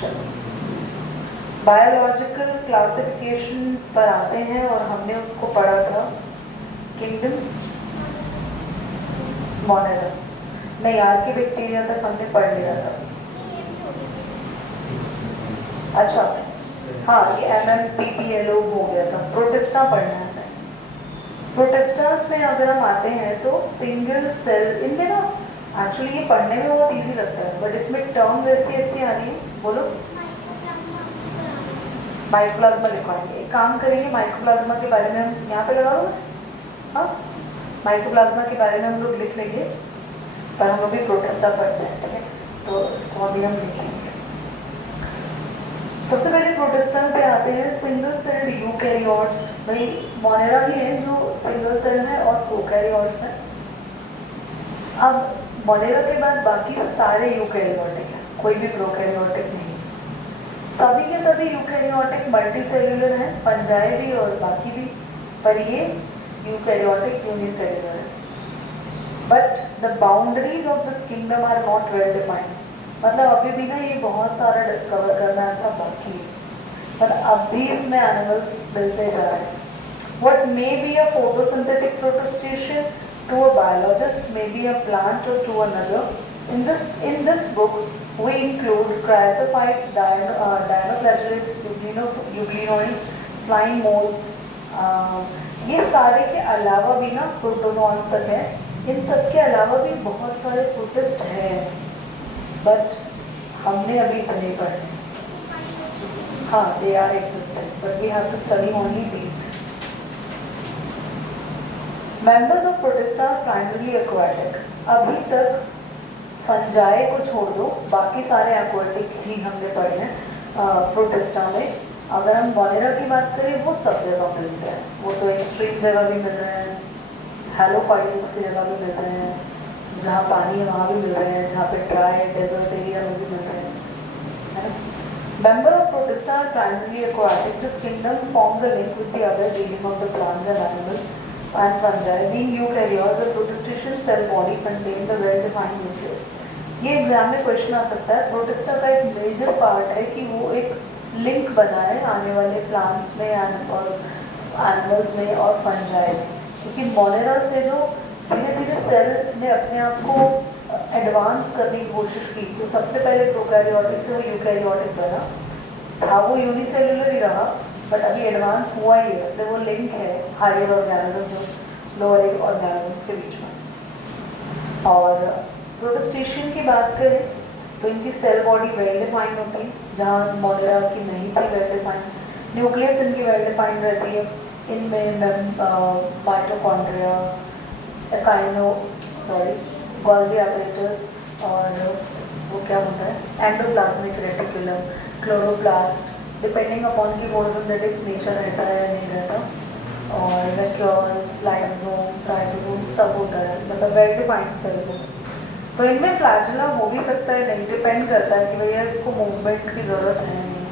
चलो biological classification पर आते हैं और हमने उसको पढ़ा था किंगडम मोनेरा नहीं आर्किबैक्टीरिया तक हमने पढ़ लिया था। अच्छा हाँ ये MMPPLO हो गया था। प्रोटिस्टा पढ़ना है। प्रोटिस्टास में अगर हम आते हैं तो सिंगल सेल इनमें ना एक्चुअली ये पढ़ने में बहुत इजी लगता है बट इसमें टर्म ऐसी ऐसी आनी है। बोलो माइकोप्लाज्मा लिखवाएंगे। एक काम करेंगे माइकोप्लाज्मा के बारे में हम यहाँ पे लगा दो। हाँ माइकोप्लाज्मा के बारे में हम लोग लिख लेंगे पर हम अभी प्रोटिस्टा पढ़ते हैं ठीक है तो इसको अभी हम लिखेंगे। सबसे पहले प्रोटिस्टा पे आते हैं सिंगल सेल्ड यूकैरियोट्स। भाई मोनेरा ही है जो सिंगल सेल है और प्रोकैरियोट्स है। अब मोनेरा के बाद बाकी सारे यूकैरियोटिक हैं कोई भी प्रोकैरियोटिक नहीं। सभी के सभी यूकैरियोटिक मल्टीसेल्युलर हैं फंजाई भी और बाकी भी पर ये यूकैरियोटिक यूनिसेल्युलर है। But the boundaries of this kingdom are not well defined. मतलब अभी भी ना ये बहुत सारा डिस्कवर करना ऐसा बाकी है पर अब भी इसमें एनिमल्स मिलते जा रहे हैं। What may be a photosynthetic protestation to a biologist may be a plant or to another. In this book, we include chrysophytes, dinoflagellates, euglenoids, slime molds. ये सारे के अलावा भी ना प्रोटोजोन्स तक है। इन सब के अलावा भी बहुत सारे प्रोटिस्ट हैं बट हमने अभी इतने पढ़े। हाँ they are existing but we have to study only these. Members of Protista are primarily aquatic. अभी तक फंजाई को छोड़ दो बाकी सारे एक्वाटिक ही हमने पढ़े हैं प्रोटिस्टा में। अगर हम मोनेरा की बात करें वो सब जगह मिलते हैं। वो तो एक्सट्रीम जगह भी मिल रहे हैं हेलोफाइल्स की जगह भी मिल रहे हैं जहाँ पानी है वहाँ भी मिल रहे हैं जहाँ पे ड्राई डेजर्ट एरिया में भी मिल रहे हैं। Member of Protista are primarily aquatic. This kingdom forms a link with the other dealing of the plants and animals and fungi. Being eukaryotes, the protestation cell body contain the well-defined nucleus. ये exam में question आ सकता है। Protista का एक major part है कि वो एक लिंक बनाए आने वाले प्लांट्स में और एनिमल्स में और फंजाई में क्योंकि मोनेरा से जो धीरे धीरे सेल ने अपने आप को एडवांस करने की कोशिश की तो सबसे पहले प्रोकैरियोटिक से वो यूकैरियोटिक बना था। वो यूनिसेल्युलर ही रहा बट अभी एडवांस हुआ ही है इसलिए वो लिंक है हायर ऑर्गेनिज्म जो लोअर ऑर्गेनिजम्स के बीच में। और प्रोटेस्टेशन की बात करें तो इनकी सेल बॉडी वेल डिफाइंड होती है जहाँ मोनेरा की नहीं थी वेल डिफाइंड। न्यूक्लियस इनकी वेल डिफाइंड रहती है। इनमें माइटोकॉन्ड्रिया गोल्जी एपरेटस और वो क्या होता है endoplasmic reticulum chloroplast depending upon की फोटोसिंथेटिक नेचर रहता है या नहीं रहता। और वैक्यूल्स लाइसोसोम्स राइबोसोम्स सब होता है मतलब वेल डिफाइंड सेल हो। तो इनमें फ्लैजेला हो भी सकता है नहीं डिपेंड करता है कि भैया इसको मूवमेंट की ज़रूरत है नहीं।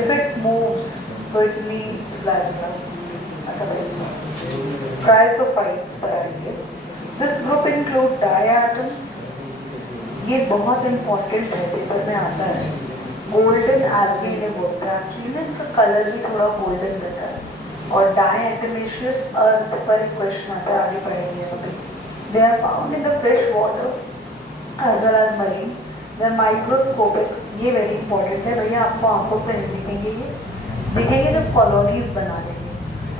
If it moves so it needs flagella. Chrysophytes पर आएंगे। This group include diatoms. ये बहुत इंपॉर्टेंट है पेपर में आता है। गोल्डन एल्गी इन्हें बोलते हैं एक्चुअली इनका कलर भी थोड़ा गोल्डन रहता है। और डायटमेशियस अर्थ पर क्वेश्चन आता है आगे पढ़ेंगे अभी। They are found in the fresh water as well as marine. They are microscopic. ये वेरी इंपॉर्टेंट है भैया आपको आंखों से नहीं दिखेंगे ये दिखेंगे जब कॉलोनीज बना लेंगे।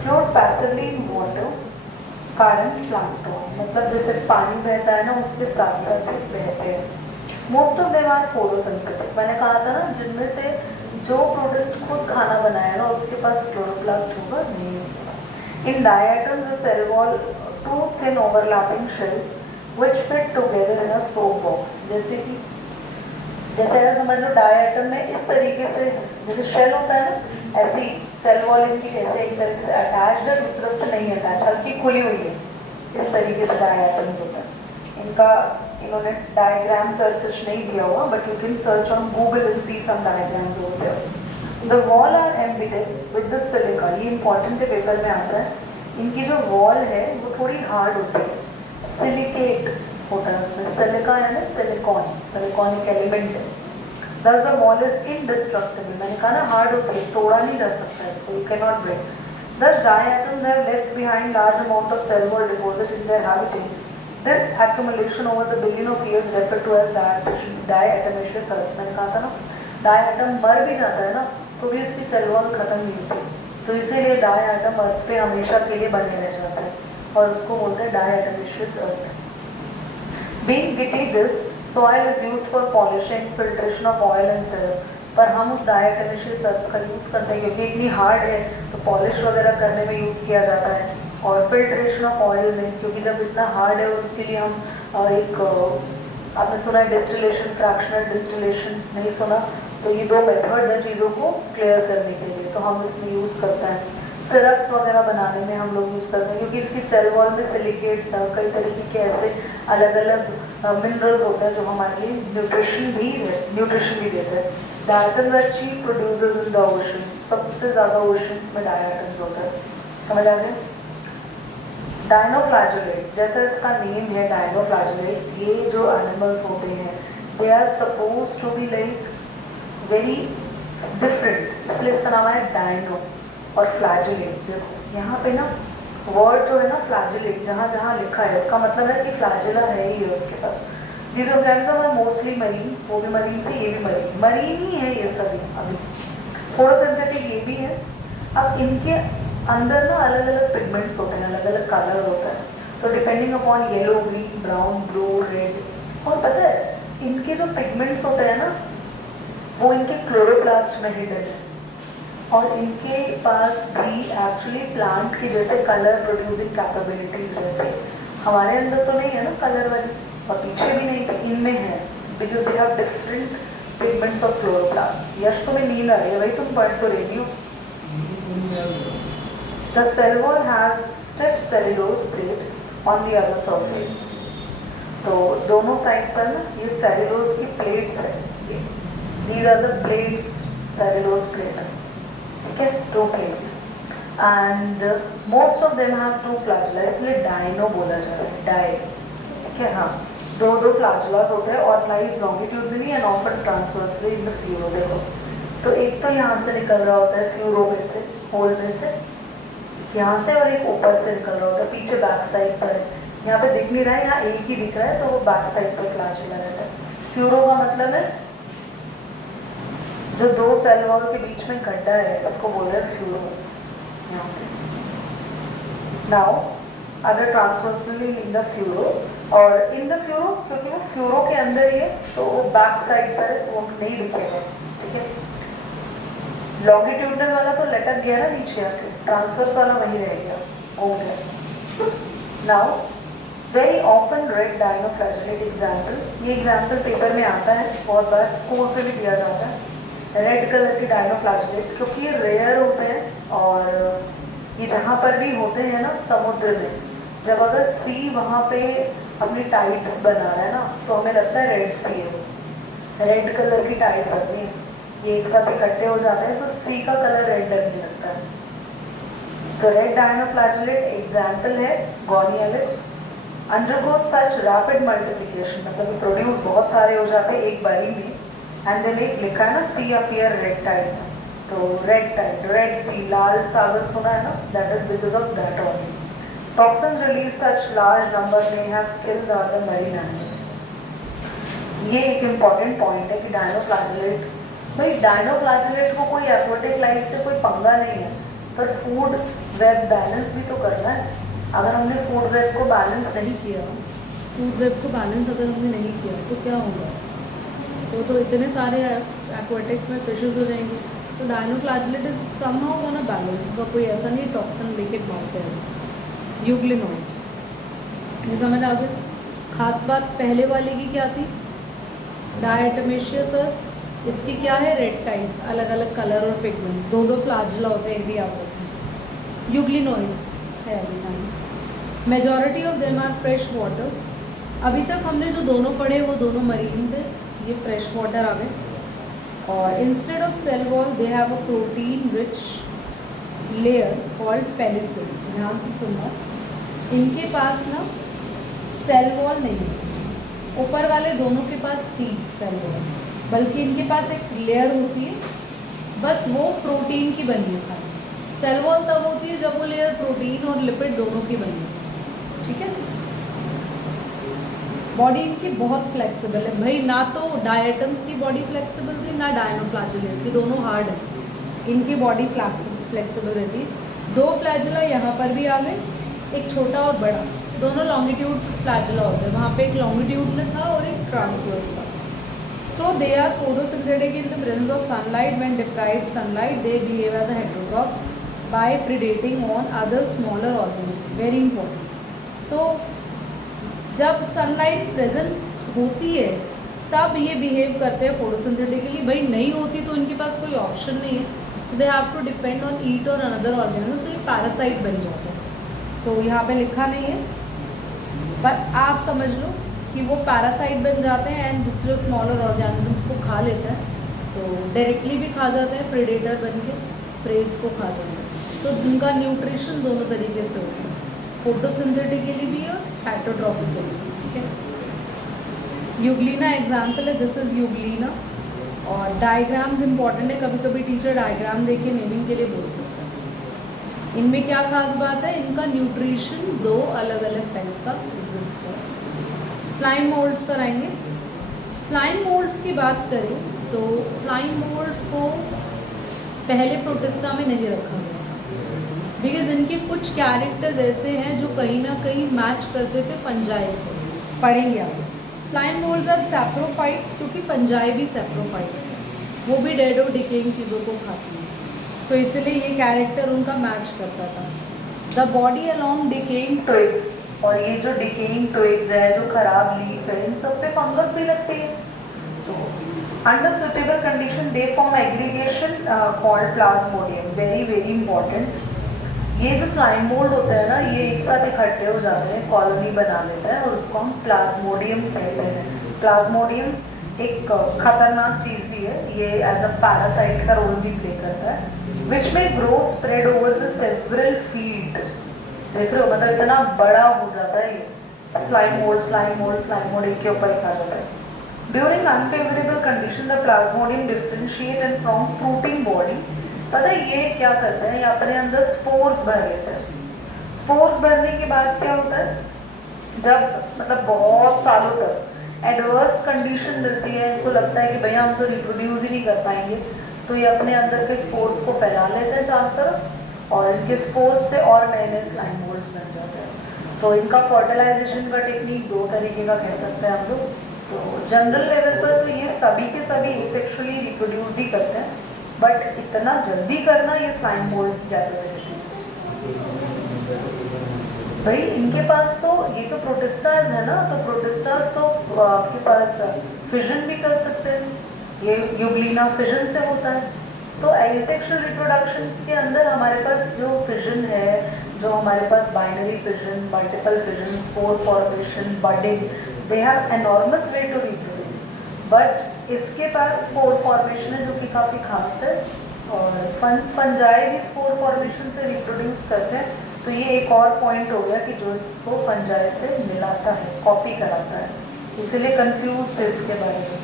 फ्लोट पैसिवली इन वाटर कारण प्लांक्टन मतलब जैसे पानी बहता है ना उसके साथ साथ बहते हैं। Most of them are photosynthetic. मैंने कहा था ना जिनमें से जो प्रोटिस्ट खुद खाना बनाएगा उसके पास क्लोरोप्लास्ट होगा नहीं होगा। In diatoms the cell wall two thin overlapping shells which fit together in a soap box. जैसे ऐसा समझ लो डायटम में इस तरीके से जैसे शेल होता है ना ऐसे ही सेल वॉल इनकी ऐसे एक तरह से अटैच्ड है दूसरी तरफ से नहीं अटैच हल्की खुली हुई है इस तरीके से डायटम्स होता है। इनका इन्होंने डायग्राम तो सर्च नहीं दिया हुआ but you can search on Google and see some diagrams होते हैं। The wall are embedded with the silica. ये इंपॉर्टेंट है पेपर में आता है। इनकी जो वॉल है वो थोड़ी हार्ड होती है सिलिकेट होता है उसमें सिलिका है ना सिलिकॉन सिलिकॉनिक एलिमेंट है Thus the wall is indestructible. मैंने कहा ना हार्ड होता है, तोड़ा नहीं जा सकता इसको, you cannot break. Thus diatoms have left behind large amount of cell wall deposit in their habitat. This accumulation over the billion of years referred to as diatomaceous earth. मैंने कहा था ना, डायटम मर भी जाता है ना तो भी उसकी सेल वॉल खत्म नहीं होती, तो इसीलिए डायटम अर्थ पे हमेशा के लिए बने रह जाता है और उसको बोलते हैं डायटोमेशियस अर्थ. Being gritty, this soil is used for polishing, filtration of oil and syrup. पर हम उस डायटोमेशियस अर्थ का यूज़ करते हैं क्योंकि इतनी हार्ड है तो पॉलिश वगैरह करने में यूज़ किया जाता है, और फिल्ट्रेशन ऑफ ऑयल में क्योंकि जब इतना हार्ड है और उसके लिए हम एक आपने सुना है डिस्टिलेशन, फ्रैक्शनल डिस्टिलेशन, नहीं सुना? तो ये दो मेथड्स हैं चीज़ों को क्लियर करने के लिए, तो हम इसमें यूज़ करते हैं. सिरप्स वगैरह बनाने में हम लोग यूज़ करते हैं क्योंकि इसकी सेल वॉल में सिलिकेट्स और कई तरीके के ऐसे अलग अलग मिनरल्स होते हैं जो हमारे लिए न्यूट्रिशन भी देते हैं. Diatoms are chief producers in the oceans. सबसे ज़्यादा ओशंस में डायटम्स होता है. समझ आ गया? डायनोफ्लैजेलेट, जैसा इसका नेम है डायनोफ्लैजेलेट, ये जो एनिमल्स होते हैं they are suppose to be like very different, इसलिए इसका नाम है डायनो और फ्लैजेलेट. देखो यहाँ पे ना वर्ड जो है ना फ्लैजेलेट, जहाँ जहाँ लिखा है इसका मतलब है कि फ्लैजेला है ही उसके पास. These organism are mostly marine, वो भी मरीन थे, ये भी मरीन ही है ये सभी. अभी फोटोसिंथेटिक ये भी है. अब इनके अंदर ना अलग अलग पिगमेंट्स होते हैं, अलग अलग कलर्स होता है, तो depending upon yellow, green, brown, blue, red. और पता है इनके जो पिगमेंट्स होते हैं ना वो इनके क्लोरोप्लास्ट में हिडन है, और इनके पास भी एक्चुअली प्लांट की जैसे कलर प्रोड्यूसिंग कैपेबिलिटीज रहती है. हमारे अंदर तो नहीं है ना कलर वाली, और पीछे भी नहीं, तो इनमें है because they have different pigments of chloroplast. Yash तुम्हें नींद आ रही है भाई, तुम पढ़ तो रही हो. The cell wall has stiff cellulose plate on the other surface. तो दोनों साइड पर ना ये सेलुलोज की प्लेट्स है. These are the plates, cellulose plates. ठीक है, 2 plates. And most of them have 2 flagella, इसलिए डायनो बोला जा रहा है. डाई, ठीक है. हाँ, दो फ्लैजेलास होते हैं और lies longitudinally and often transversely in the furrow. देखो तो एक तो यहाँ से निकल रहा होता है फ्यूरो में से, होल में से यहाँ से, और एक ऊपर से निकल रहा होता है पीछे बैक साइड पर. यहाँ पे दिख नहीं रहा है, यहाँ एक ही दिख रहा है, तो वो बैक साइड पर फ्लैजेला रहता है. फ्यूरो का मतलब है जो 2 सेल वॉल के बीच में गड्ढा है उसको बोल रहे हैं फ्यूरो. यहाँ पे now other transversely in the furrow, और इन द फ्यूरो क्योंकि वो फ्यूरो के अंदर ही है तो वो बैक साइड पर वो नहीं दिखेगा. ठीक है, लॉन्गिट्यूडनल वाला तो लटक गया ना नीचे आके, ट्रांसवर्स वाला वही रह गया, हो गया. Now very often red dinoflagellate example, ये एग्जाम्पल पेपर में आता है, बहुत बार स्कूल से भी दिया जाता है. रेड कलर की डायनोफ्लैजेलेट क्योंकि ये रेयर होते हैं, और ये जहाँ पर भी होते हैं ना समुद्र में, जब अगर सी वहाँ पे अपनी टाइड्स बना रहा है ना तो हमें लगता है रेड सी है, रेड कलर की टाइड्स आती हैं, ये एक साथ इकट्ठे हो जाते हैं तो सी का कलर रेड लगने लगता है. तो रेड डायनोफ्लैजेलेट एग्जाम्पल है गॉनियलिक्स. अंडरगोट सच रैपिड मल्टीप्लिकेशन, मतलब प्रोड्यूस बहुत सारे हो जाते हैं एक बारी में, एंड देन एक लिखा है ना सी अपीयर रेड टाइड्स, तो रेड टाइड, रेड सी, लाल सागर सुना है ना, that is because of that only. Toxins release such large number में have killed the other marine animal. ये एक इम्पॉर्टेंट पॉइंट है कि डायनोफ्लैजेलेट, भाई डायनोफ्लैजेलेट को कोई एक्वेटिक लाइफ से कोई पंगा नहीं है, पर फूड वेब बैलेंस भी तो करना है. अगर हमने फूड वेब को बैलेंस नहीं किया, अगर हमने नहीं किया तो क्या होगा, तो इतने सारे एक्वेटिक में फिशेस हो जाएंगे. तो dinoflagellate is somehow gonna balance, पर कोई ऐसा नहीं टॉक्सिन लेके मारते हैं. यूग्लिनोइड, ये समझ आ गए. खास बात पहले वाले की क्या थी, डायटोमेशियस अर्थ, इसकी क्या है रेड टाइड्स, अलग अलग कलर और पिगमेंट, 2 फ्लैजेला होते हैं, भी याद रखना. यूग्लिनोइड्स है अभी time. Majority of them are fresh water. अभी तक हमने जो दोनों पढ़े वो दोनों मरीन थे, ये फ्रेश वाटर आ गए. और instead of cell wall they have a protein rich layer called pellicle. ध्यान से सुनना, इनके पास ना सेल वॉल नहीं है, ऊपर वाले दोनों के पास थी सेल वॉल, बल्कि इनके पास एक लेयर होती है, बस वो प्रोटीन की बनी होता है। सेल वॉल तब होती है जब वो लेयर प्रोटीन और लिपिड दोनों की बनी होती है, ठीक है। बॉडी इनकी बहुत फ्लेक्सिबल है भाई, ना तो डायटम्स की बॉडी फ्लेक्सिबल थी ना डायनोफ्लैजिलेट की, दोनों हार्ड है। इनकी बॉडी फ्लेक्सिबल रहती है। 2 फ्लैजिला यहाँ पर भी आ गए, एक छोटा और बड़ा, दोनों लॉन्गिट्यूड फ्लैजिला होते हैं। वहाँ पे एक लॉन्गिट्यूड में था और एक ट्रांसवर्स था। So they are photosynthetic in the presence of sunlight. When deprived sunlight, they behave as a heterotrophs by predating on other smaller organisms. Very important. तो जब सनलाइट प्रेजेंट होती है तब ये बिहेव करते हैं फोटोसिंथेटिकली। भाई नहीं होती तो इनके पास कोई ऑप्शन नहीं है, so they have to depend on it और अनदर ऑर्गेनिज्म, तो ये पैरासाइट बन जाते हैं। तो यहाँ पे लिखा नहीं है, पर आप समझ लो कि वो पैरासाइट बन जाते हैं एंड दूसरे स्मॉलर ऑर्गेनिजम्स को खा लेते हैं। तो डायरेक्टली भी खा जाते हैं, प्रेडेटर बन के प्रेज को खा जाते हैं। तो उनका न्यूट्रिशन दोनों तरीके से होता है, फोटोसिंथेटिकली भी और हेटेरोट्रॉफिकली भी, ठीक है। यूग्लिना एग्जाम्पल है, दिस इज यूग्लिना। और डायग्राम्स इंपॉर्टेंट है, कभी कभी टीचर डायग्राम देके नेमिंग के लिए बोल सकते हैं। इनमें क्या खास बात है, इनका न्यूट्रिशन 2 अलग अलग टाइप का एग्जिस्ट करता है। स्लाइम मोल्ड्स पर आएंगे। स्लाइम मोल्ड्स की बात करें तो स्लाइम मोल्ड्स को पहले प्रोटिस्टा में नहीं रखा गया था, बिकॉज इनके कुछ कैरेक्टर्स ऐसे हैं जो कहीं ना कहीं मैच करते थे फंजाई से। पढ़ेंगे आप। स्लाइम मोल्ड्स आर सैप्रोफाइट, क्योंकि फंजाई भी सैप्रोफाइट्स हैं, वो भी डेड और डिकेइंग चीज़ों को खाती हैं, तो इसलिए ये कैरेक्टर उनका मैच करता था। The body along decaying twigs, और ये जो डिकेइंग ट्विग्स है, जो खराब लीफ है, इन सब पे फंगस भी लगती है। तो under suitable condition they form aggregation called Plasmodium. Very very important. ये जो स्लाइम मोल्ड होता है ना, ये एक साथ इकट्ठे हो जाते हैं, कॉलोनी बना लेते हैं, और उसको हम प्लाज्मोडियम कहते हैं। प्लाज्मोडियम एक खतरनाक चीज़ भी है, ये एज अ पैरासाइट का रोल भी प्ले करता है, विच में grow spread over the several feet. देख रहे हो, मतलब इतना बड़ा हो जाता है ये। स्लाइम मोल्ड एक के ऊपर एक आ जाता है। During unfavourable condition the Plasmodium differentiate and from fruiting body. पता है ये क्या करते हैं, ये अपने अंदर स्पोर्स भर लेते हैं। स्पोर्स भरने के बाद क्या होता है, जब मतलब बहुत सालों तक एडवर्स कंडीशन मिलती है, इनको लगता है कि भैया हम तो रिप्रोड्यूस ही नहीं कर पाएंगे, तो ये अपने अंदर के स्पोर्स को फैला लेते हैं चारों तरफ, और इनके स्पोर्स से और नए नए स्लाइम मोल्ड्स बन जाते हैं। तो इनका फर्टिलाइजेशन का टेक्निक 2 तरीके का कह सकते हैं हम लोग। तो जनरल लेवल पर तो ये सभी के सभी एसेक्सुअली रिप्रोड्यूस ही करते हैं, बट इतना जल्दी करना ये स्लाइम मोल्ड की कैपेबिलिटी है। भाई इनके पास तो ये तो प्रोटिस्टाज है ना, तो प्रोटिस्टाज तो आपके पास फिजन भी कर सकते हैं, ये यूग्लिना फिजन से होता है। तो एसेक्सुअल रिप्रोडक्शंस के अंदर हमारे पास जो फिजन है, जो हमारे पास binary fission, multiple fission, spore formation, budding, they have enormous way to reproduce. But इसके पास स्पोर फॉर्मेशन है जो कि काफ़ी खास है, और फंजाई भी स्पोर फॉर्मेशन से रिप्रोड्यूस करते हैं। तो ये एक और पॉइंट हो गया कि जो इसको फंजाई से मिलाता है, कॉपी कराता है, इसीलिए कंफ्यूज थे इसके बारे में।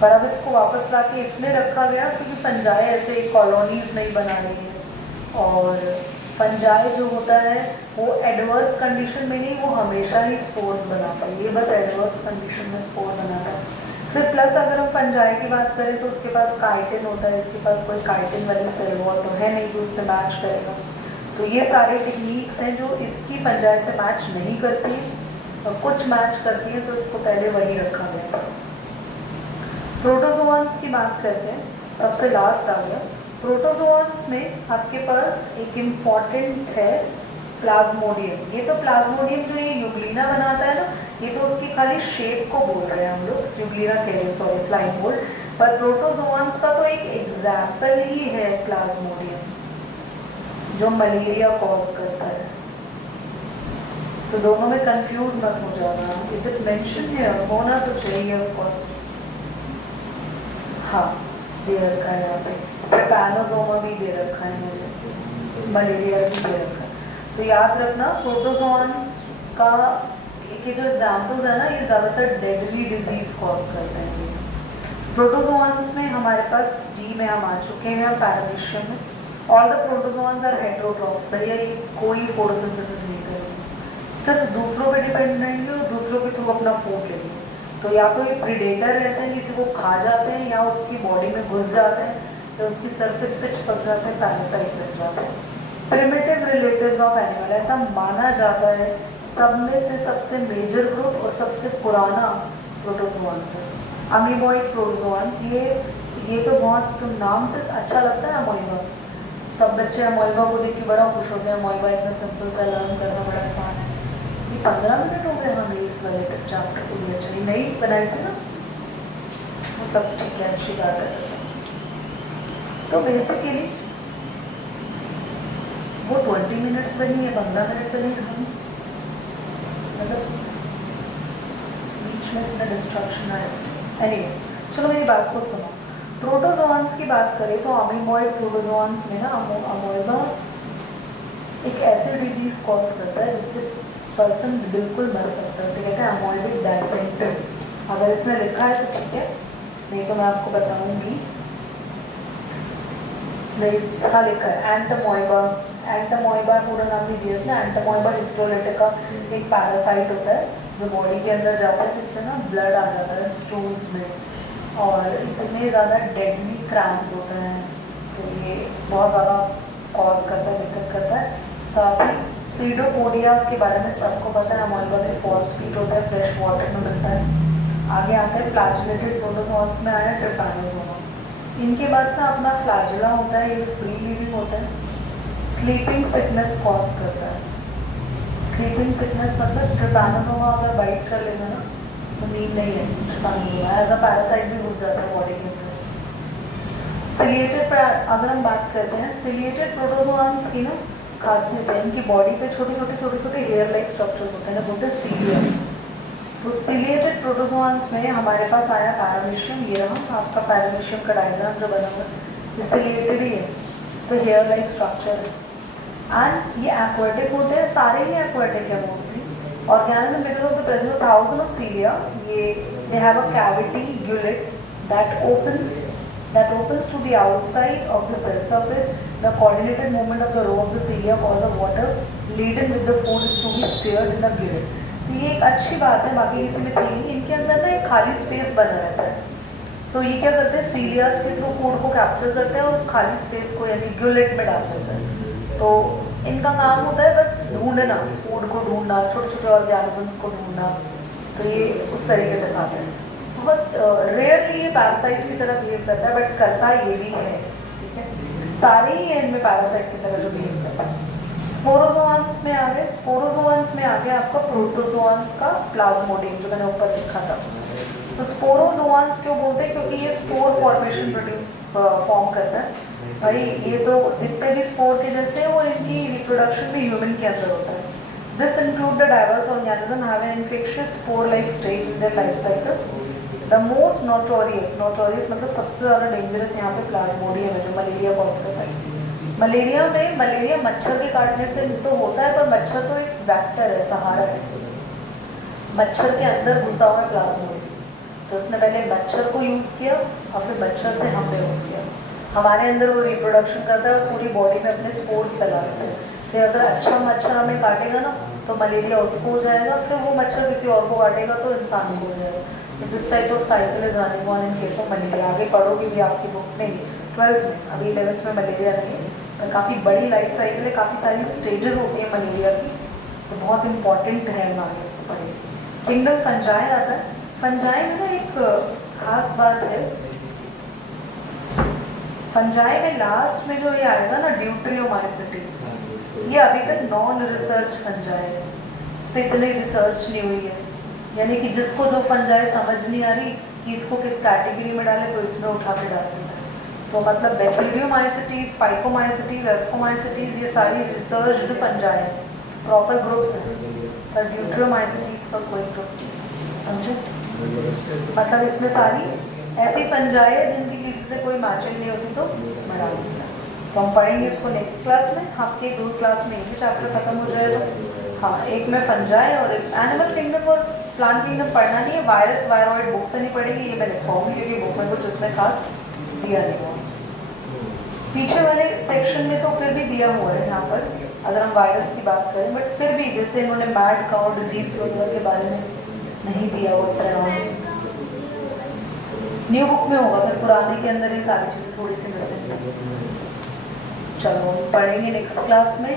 पर अब इसको वापस ला के इसलिए रखा गया क्योंकि फंजाई ऐसे कॉलोनीज नहीं बना रही है, और फंजाई जो होता है वो एडवर्स कंडीशन में नहीं, वो हमेशा ही स्पोर्स बनाता है, ये बस एडवर्स कंडीशन में स्पोर बनाता है। फिर प्लस अगर हम फंजाई की बात करें तो उसके पास काइटिन होता है, इसके पास कोई काइटिन वाली सेल वॉल तो है नहीं जो उससे मैच करेगा। तो ये सारे टेक्निक्स हैं जो इसकी फंजाई से मैच नहीं करती, और कुछ मैच करती है, तो इसको पहले वही रखा गया था। प्रोटोजोआन्स की बात करते हैं, सबसे लास्ट आ गया। प्रोटोजोआन्स में आपके पास एक इम्पॉर्टेंट है प्लाज्मोडियम। ये तो प्लाज्मोडियम जो ये यूग्लिना बनाता है ना, ये तो उसकी खाली शेप को बोल रहे हैं हम लोग, यूग्लिना कह रहे हैं, सॉरी स्लाइम मोल्ड। पर प्रोटोजोआन्स का तो एक एग्जाम्पल ही है प्लाज्मोडियम, जो मलेरिया कॉज करता है। तो दोनों में कंफ्यूज मत हो जाना, इज इट मेंशन है, होना तो चाहिए ऑफ कोर्स। हाँ दे रखा है यहाँ पे, ट्रिपैनोसोमा भी दे रखा है, मुझे मलेरिया भी दे रखा है। तो याद रखना प्रोटोजोआन्स का के जो एग्जाम्पल्स है ना, ये ज़्यादातर डेडली डिजीज कॉज करते हैं। प्रोटोजोआन्स में हमारे पास डी में हम आ चुके हैं पैरामीशियम में। ऑल द प्रोटोजोआन्स आर हेटेरोट्रॉप्स, भैया ये कोई फोटोसिंथेसिस नहीं करेंगे, सिर्फ दूसरों पे डिपेंड रहेंगे और दूसरों के थ्रू अपना फूड लेंगे। तो या तो एक प्रीडेटर रहते हैं किसी को खा जाते हैं, या उसकी बॉडी में घुस जाते हैं, या उसकी सरफेस पे चिपक जाते हैं, पैरासाइट बन जाते हैं। प्रिमिटिव रिलेटिव्स ऑफ एनिमल, ऐसा माना जाता है सब में से सबसे मेजर ग्रुप और सबसे पुराना प्रोटोजोआन्स है अमीबॉइड प्रोटोजोआन्स। ये तो बहुत तुम नाम से अच्छा लगता है अमोइबा, सब बच्चे अमोइबा को देख के बड़ा खुश होते हैं, अमोइबा इतना सिंपल सा लर्न करना बड़ा आसान है। ये 15 मिनट हो गए हमें इस वाले चैप्टर को भी। अच्छा नहीं बनाई थी ना वो, तब ठीक है अच्छी बात है। तो बेसिकली वो 20 मिनट्स बनी है, 15 मिनट बनी हम, मतलब बीच में इतना डिस्ट्रक्शन है इसमें। एनीवे चलो मेरी बात को सुनो। प्रोटोजोआन्स की बात करें तो अमीबॉइड प्रोटोजोआन्स में ना अमोइबा एक ऐसे डिजीज कॉज करता है जिससे पर्सन बिल्कुल मर सकता है, उसे कहते हैं अमोइबिक डायसेंट्री। अगर इसने लिखा है तो ठीक है, नहीं तो मैं आपको बताऊंगी। हाँ लिखा है एंटमोइबा। एंटमोइबा पूरा नाम नहीं दिया इसने। एंटमोइबा हिस्टोलिटिका एक पैरासाइट होता है जो बॉडी के अंदर जाता है, जिससे ना ब्लड आ जाता है स्टूल्स में, और इतने ज़्यादा डेडली क्रैम्प्स होते हैं, तो ये बहुत ज़्यादा कॉज करता है, दिक्कत करता है। साथ ही सीडोपोडिया के बारे में सबको पता है, अमोइबा में फॉल्स फीट होता है, फ्रेश वाटर में मिलता है। आगे आते हैं फ्लैजेलेटेड प्रोटोजोआन्स में आया ट्रिपैनोसोमा। इनके पास ना अपना फ्लैजेला होता है, ये फ्री लिविंग होता है, स्लीपिंग सिकनेस कॉज करता है। स्लीपिंग सिकनेस मतलब ट्रिपैनोसोमा अगर बाइट कर लेगा ना तो नींद नहीं है, ट्रिपैनोसोमा एज अ पैरासाइट भी घुस जाता है बॉडी के अंदर। सिलिएटेड अगर हम बात करते हैं सिलिएटेड प्रोटोजोआन्स की ना खासियत है, इनकी बॉडी पे छोटे छोटे हेयर लाइक स्ट्रक्चर्स होते हैं ना, बोलते हैं सीलिया। तो सिलिएटेड प्रोटोजोआन्स में हमारे पास आया पैरामीशियम, ये रहा आपका पैरामीशियम का डायग्राम जो बना हुआ है, ये सिलिएटेड ही है, तो हेयर लाइक स्ट्रक्चर है। एंड ये एक्वाटिक होते हैं, सारे ही एक्वाटिक है mostly. Organism because of the presence of thousand of cilia, ये they have a cavity gullet that opens to the outside of the cell surface. The coordinated movement of the row of the cilia cause the water laden with the food is to be stirred in the gillet. तो ये एक अच्छी बात है, बाकी किसी में थी नहीं। इनके अंदर ना एक खाली स्पेस बना रहता है, तो ये क्या करते हैं सीलियास के थ्रू फूड को कैप्चर करते हैं और उस खाली स्पेस को यानी गिलेट में डाल देते हैं। तो इनका काम होता है बस ढूंढना, फूड को ढूंढना, छोटे छोटे ऑर्गेनिजम्स को ढूंढना, तो ये उस तरीके से खाते हैं। बहुत रेयरली ये पैरासाइट की तरह बिहेव करता है, बट करता ये भी है, ठीक है, सारे ही है इनमें पैरासाइट की तरह जो बिहेव करता है। स्पोरोजोआन्स में आ गए। स्पोरोजोआन्स में आ गया आपका प्रोटोजोआन्स का प्लाज्मोडियम जो मैंने ऊपर लिखा था। तो स्पोरोजोआन्स क्यों बोलते हैं, क्योंकि ये स्पोर फॉर्मेशन फॉर्म करता है। भाई ये तो दिखते भी स्पोर के जैसे हैं और इनकी रिप्रोडक्शन भी ह्यूमन के अंदर होता है। This include the diverse organism have an infectious spore like stage in their life cycle. The most notorious मतलब सबसे ज़्यादा डेंजरस यहाँ पे प्लाज्मोडियम है जो मलेरिया कॉज करता है। मलेरिया मच्छर के काटने से तो होता है, पर मच्छर तो एक वेक्टर है, सहारा है, मच्छर के अंदर घुसा हुआ है प्लाज्मोडियम। तो उसने पहले मच्छर को यूज़ किया और फिर मच्छर से हमने यूज़ किया। हमारे अंदर वो रिप्रोडक्शन करता है और पूरी बॉडी में अपने स्पोर्स फैला देता है। फिर अगर अच्छा मच्छर हमें काटेगा ना तो मलेरिया उसको हो जाएगा, फिर वो मच्छर किसी और को काटेगा तो इंसान को हो जाएगा। तो this type of cycle is running on in case of malaria. आगे पढ़ोगे भी आपकी बुक में 12th में, अभी 11th में मलेरिया नहीं है, पर काफ़ी बड़ी लाइफ साइकिल है, काफ़ी सारी स्टेजेस होती हैं मलेरिया की, तो बहुत इंपॉर्टेंट है हम आगे इसको पढ़ेंगे। किंगडम फंजाई आता है। फंजाई में ना एक खास बात है, फंजाई में लास्ट में जो ये आएगा ना ड्यूटेरियोमाइसिटीज, ये अभी तक नॉन रिसर्च फंजाई है, इस पर इतनी रिसर्च नहीं हुई है, यानी कि जिसको जो फंजाई समझ नहीं आ रही कि इसको किस कैटेगरी में डालें तो इसमें उठा के डाल देता है। तो मतलब बेसिडियोमाइसिटीज, फाइकोमाइसिटीज, एस्कोमाइसिटीज ये सारी रिसर्च्ड फंजाई है, प्रॉपर ग्रुप्स हैं, पर ड्यूटेरियोमाइसिटीज का कोई ग्रुप नहीं, समझे? मतलब इसमें सारी ऐसी फंजाई है जिनकी किसी से कोई मैचिंग नहीं होती, तो इसमें डाल देता है। तो हम पढ़ेंगे इसको नेक्स्ट क्लास में, आपके 2 क्लास में एक ही चैप्टर खत्म हो जाएगा। हाँ, एक में फंजाई और एक एनिमल किंगडम और प्लांट में पढ़ना नहीं है, वायरस वायरॉइड बुक से नहीं पढ़ेगी, ये मैं लिखवाऊंगी क्योंकि बुक में कुछ उसमें खास दिया नहीं हुआ। पीछे वाले सेक्शन में तो फिर भी दिया हुआ है यहाँ पर अगर हम वायरस की बात करें, बट फिर भी जैसे इन्होंने मैड काउ डिजीज वगैरह के बारे में नहीं दिया हुआ प्रोनाउंस। न्यू बुक में होगा, फिर पुराने के अंदर ये सारी चीज़ें थोड़ी सी मिसिंग है। चलो पढ़ेंगे नेक्स्ट क्लास में।